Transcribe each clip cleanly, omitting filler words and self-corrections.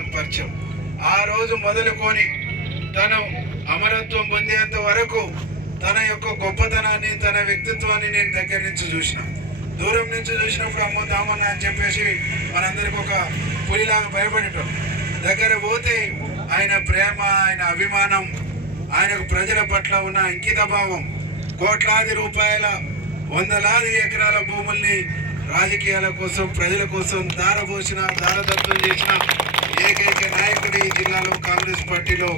నాకు పరిచయం. ఆ రోజు మొదలుకొని తను అమరత్వం పొందేంత వరకు తన యొక్క గొప్పతనాన్ని, తన వ్యక్తిత్వాన్ని నేను దగ్గర నుంచి చూసిన. దూరం నుంచి చూసినప్పుడు అమ్మో దామన్న అని చెప్పేసి మనందరికి ఒక పులిలాగా భయపడటం. దగ్గర పోతే ఆయన ప్రేమ, ఆయన అభిమానం, ఆయనకు ప్రజల పట్ల ఉన్న అంకిత భావం, కోట్లాది రూపాయల వందలాది ఎకరాల భూముల్ని రాజకీయాల కోసం, ప్రజల కోసం దారదత్తం చేసిన ఏకైక నాయకుడు ఈ జిల్లాలో కాంగ్రెస్ పార్టీలో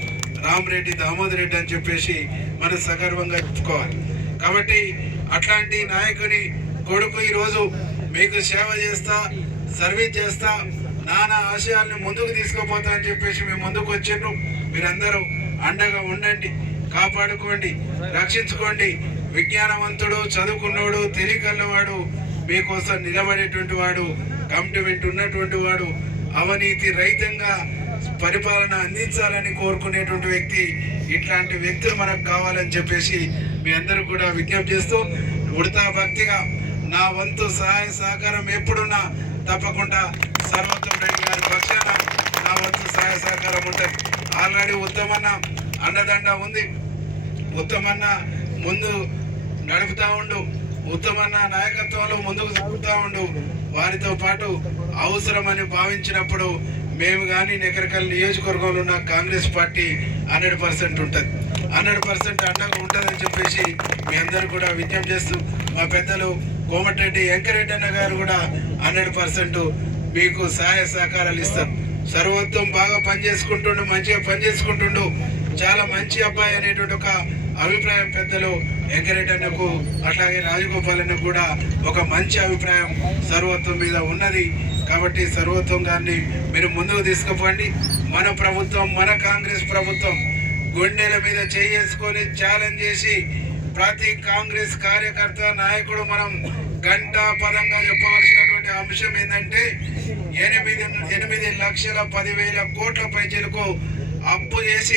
రామరెడ్డి దామోదర్ రెడ్డి అని చెప్పేసి మనం సగర్వంగా చెప్పుకోవాలి. కాబట్టి అట్లాంటి నాయకుని కొడుకు ఈరోజు మీకు సేవ చేస్తా, సర్వీస్ చేస్తా, నానా ఆశయాల్ని ముందుకు తీసుకుపోతా అని చెప్పేసి మేము ముందుకు వచ్చిండ్రు. మీరందరూ అండగా ఉండండి, కాపాడుకోండి, రక్షించుకోండి. విజ్ఞానవంతుడు, చదువుకున్నవాడు, తెలియగలవాడు, మీకోసం నిలబడేటువంటి వాడు, కమిట్మెంట్ ఉన్నటువంటి వాడు, అవినీతి రహితంగా పరిపాలన అందించాలని కోరుకునేటువంటి వ్యక్తి. ఇట్లాంటి వ్యక్తులు మనకు కావాలని చెప్పేసి మీ అందరూ కూడా విజ్ఞప్తి చేస్తూ, ఉడతా భక్తిగా నా వంతు సహాయ సహకారం ఎప్పుడున్నా తప్పకుండా సర్వోత్తమ్ రెడ్డి గారి పక్షాన నా వంతు సహాయ సహకారం ఉంటుంది. ఆల్రెడీ ఉత్తమన్న అండదండ ఉంది. ఉత్తమన్న ముందు నడుపుతా ఉండు, ఉత్తమన్న నాయకత్వంలో ముందుకు సాగుతూ ఉండు. వారితో పాటు అవసరమని భావించినప్పుడు మేము కానీ నకరికల్ నియోజకవర్గంలో ఉన్న కాంగ్రెస్ పార్టీ 100% ఉంటుంది, 100% అండగా ఉంటుందని చెప్పేసి మీ అందరూ కూడా విజ్ఞప్తి చేస్తూ, మా పెద్దలు కోమటిరెడ్డి వెంకరెడ్డి అన్న గారు కూడా 100% మీకు సహాయ సహకారాలు ఇస్తారు. సర్వోత్తం బాగా పనిచేసుకుంటుండు, మంచిగా పనిచేసుకుంటుండు, చాలా మంచి అబ్బాయి అనేటువంటి ఒక అభిప్రాయం పెద్దలు వెంకరెడ్డి అన్నకు, అట్లాగే రాజగోపాల్ అన్నకు కూడా ఒక మంచి అభిప్రాయం సర్వోత్వం మీద ఉన్నది. కాబట్టి సర్వోత్వం గారిని మీరు ముందుకు తీసుకుపోండి. మన ప్రభుత్వం, మన కాంగ్రెస్ ప్రభుత్వం గుండెల మీద చేసుకొని ఛాలెంజ్ చేసి ప్రతి కాంగ్రెస్ కార్యకర్త, నాయకుడు మనం గంటా పదంగా చెప్పవలసినటువంటి అంశం ఏంటంటే 8,10,00,000 కోట్ల పైచలకు అప్పు చేసి